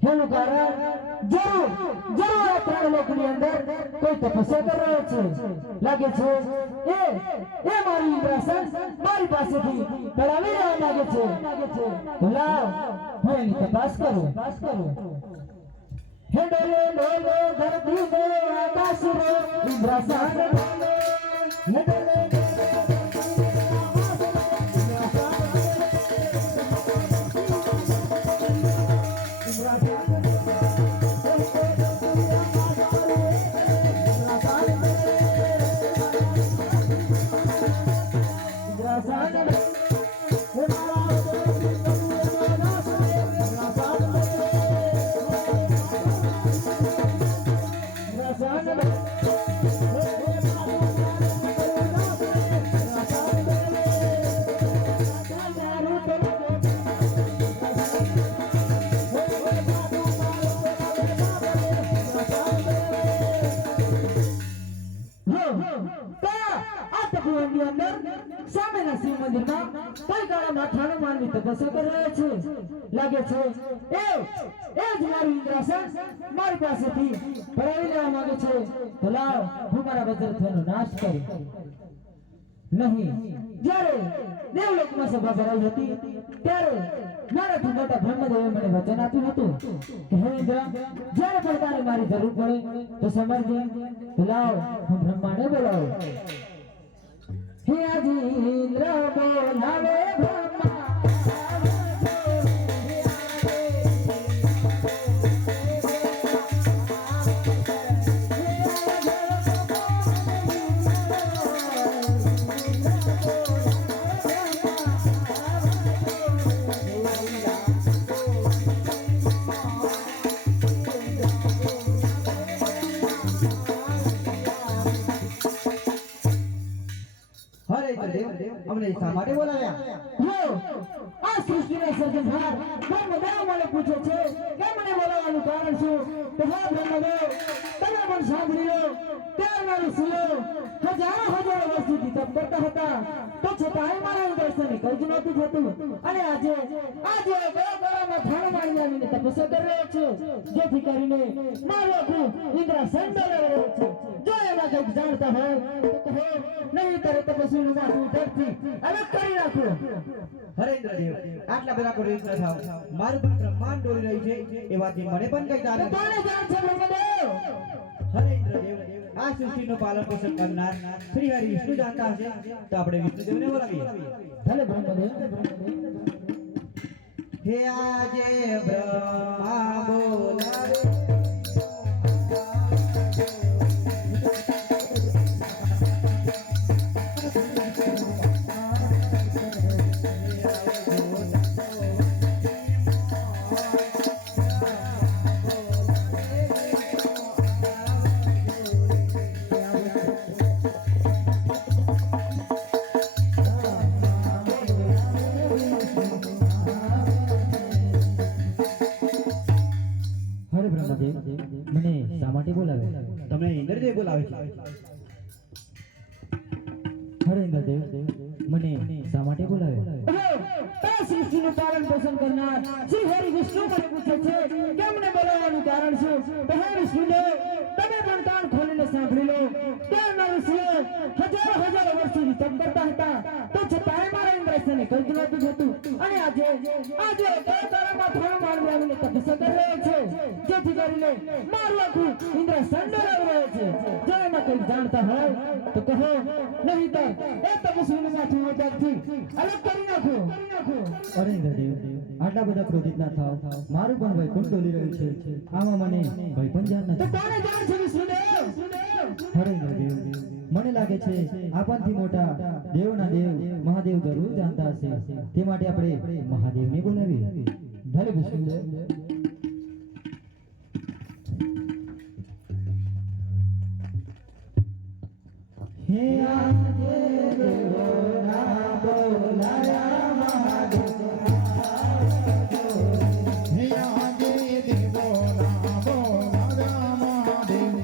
हेनु कारण जरूर जरूर आ ત્રણ લોકની અંદર કોઈ તપસ્યા કરી રહ્યો છે લાગે છે એ મારી ઇન્દ્રાસન મારી પાસેથી કરાવી લેવા માંગે છે લાવ હું એની તપાસ કરું હે ડોલે ડોલે ધરતી મે આકાશ રે ઇન્દ્રાસન ડોલે હે ડોલે તપસ્યા કરી રહ્યા છે લાગે છે એ જ મારી ઇન્દ્રાસન મારી પાસેથી પડાવી લેવા માંગે છે તો લાવ હું મારા વજ્રધ્વજનો નાશ કરું નહીં જ્યારે દેવલોકમાં સભા ભરાઈ હતી ત્યારે મારાથી મોટા બ્રહ્મદેવે મને વચન આપ્યું હતું કે હે ઇન્દ્ર જ્યારે પણ તારે મારી જરૂર પડે તો સમરજે તો લાવ હું બ્રહ્માને બોલાવું હે આજી ઇન્દ્ર બોલાવે બ્રહ્મા हमने शा માટે બોલાવ્યા જો આ સૃષ્ટિના સર્જનહાર બ્રહ્મદેવ મને પૂછે છે કે મને બોલાવવાનું કારણ શું તો હે બ્રહ્મદેવ તમે પણ સાંભળી લો ત્યારના ઋષિઓ હજારો વર્ષોથી તપ કરતા હતા તો છતાંય મારા દર્શન કઈ જ નહોતું થતું અને આજે ગળામાં થાળ મારી આવીને તપસ્યા કરી રહ્યો છે જેથી કરીને મારું આખું ઇન્દ્રાસન ડોલાવી રહ્યું છે જો એમાં કંઈક જાણતા હોય તો કહો નહીં તારે તપસ્વીનું માથું ધરતી અલગ કરી નાખો હરેન્દ્રદેવ આટલા બધા કોઈ ન થાવ મારું પણ બ્રહ્માંડ ડોલી રહ્યું છે એ વાતની મને પણ કઈ જાણ કોને જાણ છે બ્રહ્મદેવ હરેન્દ્રદેવ આ સૃષ્ટિનું પાલન પોષણ કરનાર શ્રી હરિ વિષ્ણુ જાણતા હશે તો આપણે વિષ્ણુદેવને બોલાવીએ ભલે બ્રહ્મદેવ હે આજે બ્રહ્મા બોલાવે બ્રહ્મદેવ મને શા માટે બોલાવે? તમને ઇન્દ્રદેવ બોલાવે છે. અરે ઇન્દ્રદેવ મને શા માટે બોલાવે? સૃષ્ટિનું પાલન પોષણ કરનાર શ્રી હરિ વિષ્ણુ મને પૂછે છે કે અમને બોલાવવાનું કારણ શું? તો હે વિષ્ણુદેવ, તમે પણ કાન ખોલીને સાંભળી લો. ત્યારના ઋષિઓ હજારો વર્ષોથી તપ કરતા હતા, તો છતાંય મારા ઇન્દ્રસને કંઈ નહોતું થતું. અને આજે તારામાં થોડો માનવી આવીને તપસ્યા કરી રહ્યો છે, જેથી કરીને મારું આખું ઇન્દ્રસન ડરાવી રહ્યો છે. જો એમાં કંઈક જાણતા હોય તો કહો, નહીં તો એ તપસ્વીનું માથું મોઢાથી અલગ કરી નાખો. અરે ઇન્દ્રદેવ, આટલા બધા ક્રોધિત ના થાવ. મારું પણ વૈકુંઠ ડોલી રહ્યું છે. આમાં મને કંઈ પણ જાણ નથી. કોને જાણ છે વિષ્ણુદેવ? અરે ઇન્દ્રદેવ, મને લાગે છે આપણથી મોટા દેવના દેવ મહાદેવ જરૂર જાણતા હશે. તે માટે આપણે મહાદેવને બોલાવીએ. ભલે વિષ્ણુદેવ. હે આજે દેવોના બોલાયા મહાદેવ. હે આજે દેવોના બોલાયા મહાદેવ.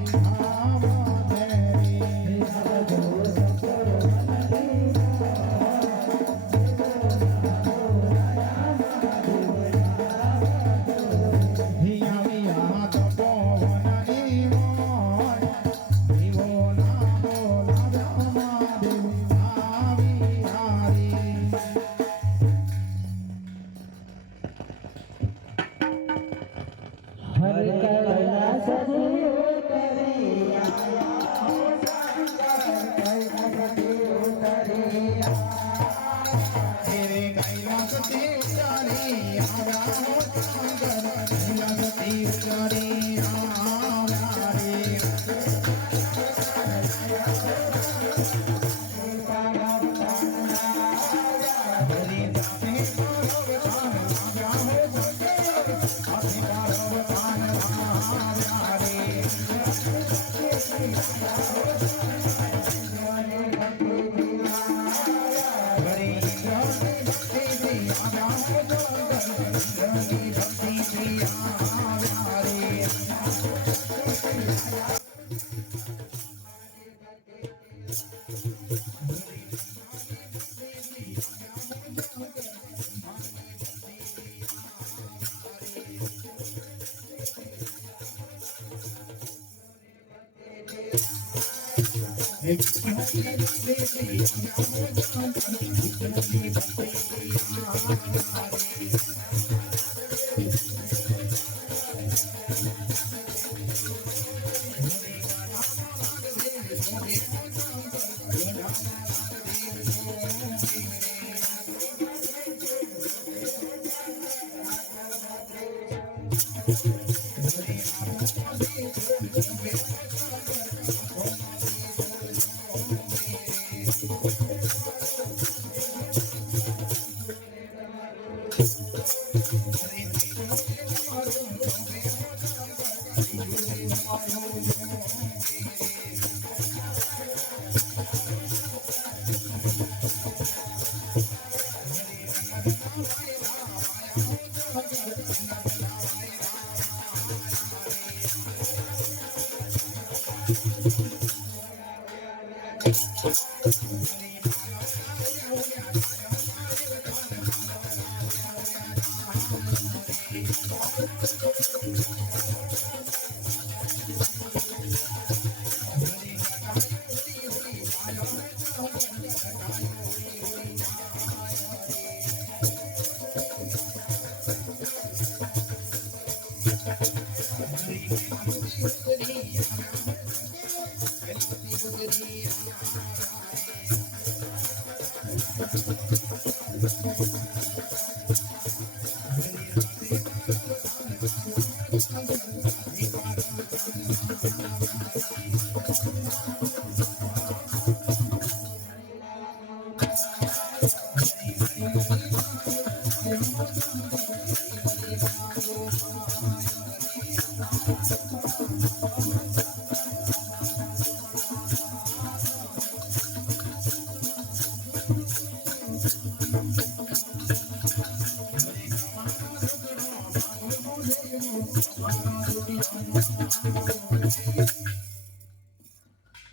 હરે કૈલાસ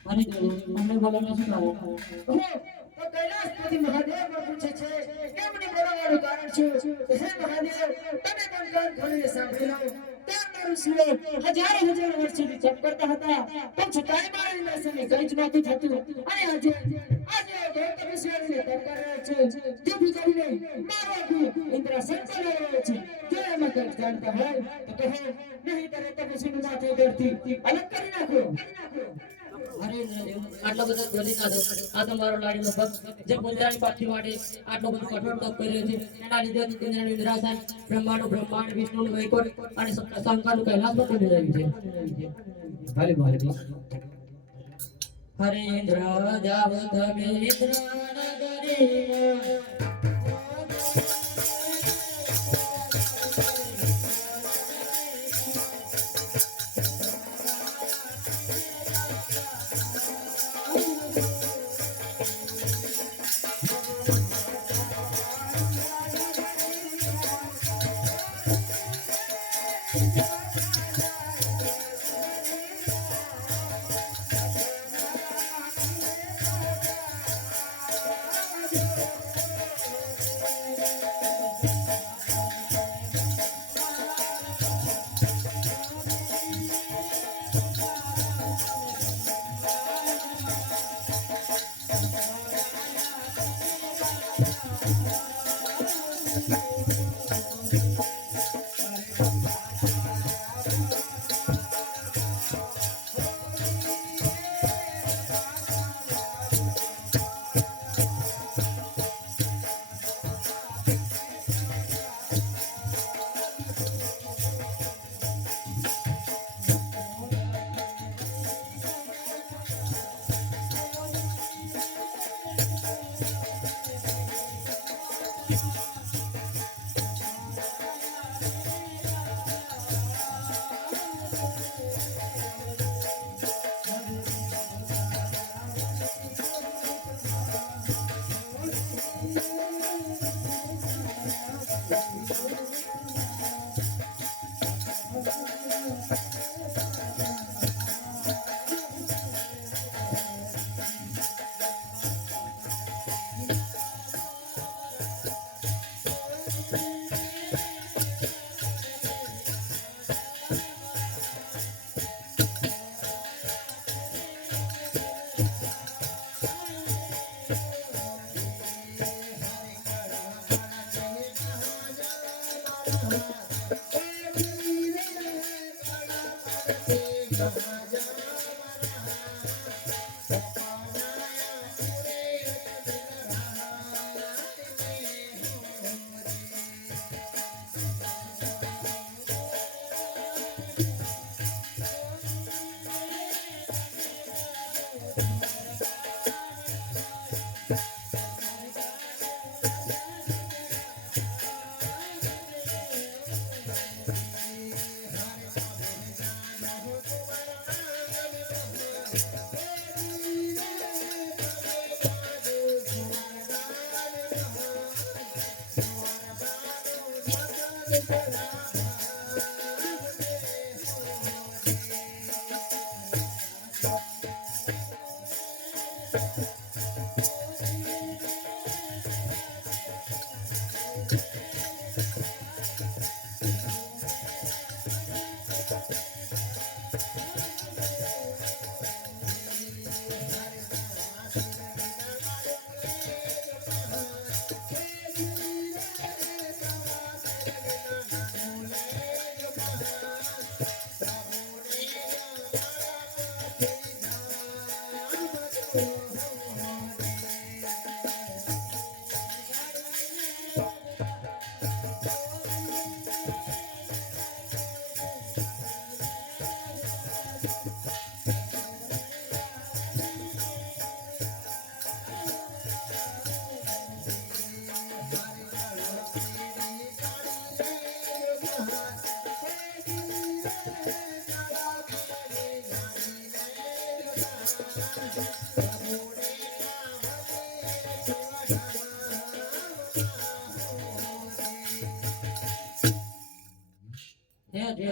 અને અમને બોલાવવાનું શું કારણ? તો કૈલાસપતિ મહાદેવ પૂછે છે કેમની બોલાવવાનું કારણ છે? હે મહાદેવ, તમે પણ કાન ખોલીને સાંભળી લો. ત્યાં મારું સૂરજ હજારો વર્ષોથી જપ કરતા હતા, પણ છતાંય મારા ઇન્દ્રસનને કંઈ જ નહોતું થતું. અને આજે ગૌતમ ઋષિઓને તપ કરી રહ્યો છે, જેથી કરીને મારો આખું ઇન્દ્રસન ચાલી રહ્યો છે. જો એમાં કંઈક જાણતા હોય તો કહો, નહીં તો તપસ્વીનું માથું દર્દથી અલગ કરી નાખો. અરે ઇન્દ્રદેવ, આટલો બધો ક્રોધિત ના થો. આ તો મારો લાડીનો ભક્ત જે પોતાની પ્રાપ્તિ માટે આટલો બધો કઠોર તપ કર્યો છે. એના લીધે ઇન્દ્રનું ઇન્દ્રાસન, બ્રહ્માનું બ્રહ્માંડ, વિષ્ણુનું વૈકુંઠ અને શંકરનું કૈલાસ પર બની રહ્યું છે. ભલે ભલે હરે ઇન્દ્ર જાવ તમે ઇન્દ્ર નગરીમાં.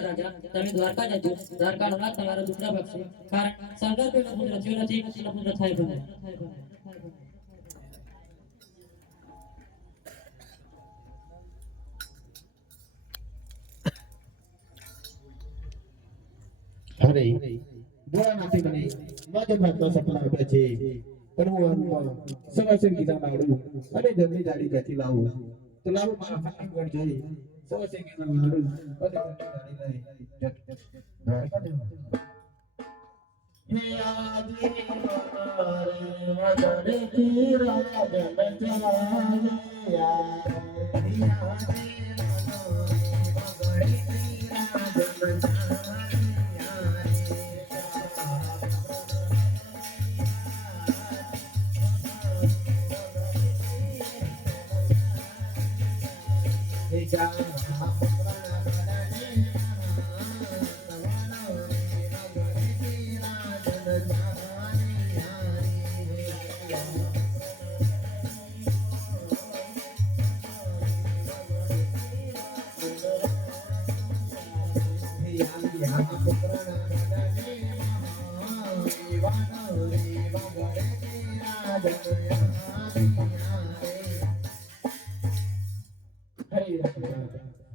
હે રાજા તમે દ્વારકા જજો દ્વારકાનો નાથ તમારા દુખડા ભાગશે કારણ શંકર કોઈનો પુત્ર થયો નથી એનો પુત્ર થાય બને અરે ભોળાનાથે મને માધવ ભાગમાં સપના આપ્યા છે પણ હું આમાં સવાસન ગીતા લાડુ અને જલ્દી દાડી ક્યાંથી લાવું તો લાવું મારા ફાઈન ગઢ જઈ સવાસન ગીતા લાડુ અને જલ્દી દાડી લઈ દ્વારકા જવું. હે આદિ મારે વદરતી રાજન ચાલે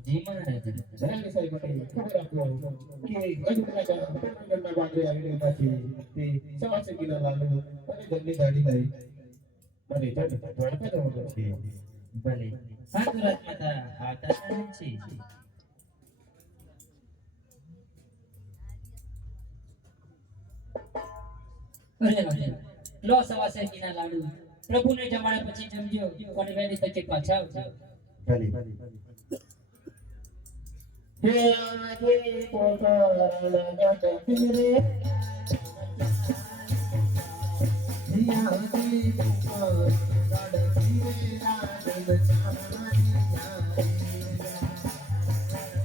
જી મહારાજ ધરાણી સાહેબ મને ખબર આપો કે અજુરાજા પોરબંદરના વાંદરે આવીને પાછી તે સવાસન ગીતા લાડુ અને જલ્દી દાડી લઈ મને જટ દ્વારકા જવાનું છે. ભલે સાધુ રાજમાતા આવતા છે અરે અરે લો સવા શેકીના લાડુ પ્રભુને જમાડ્યા પછી જમજો કોને વેલી તકે પાછા આવજો ભલે હે આજે પોકારણા જટ ફિરે હે આજે પોકારણા જટ ફિરે રાજન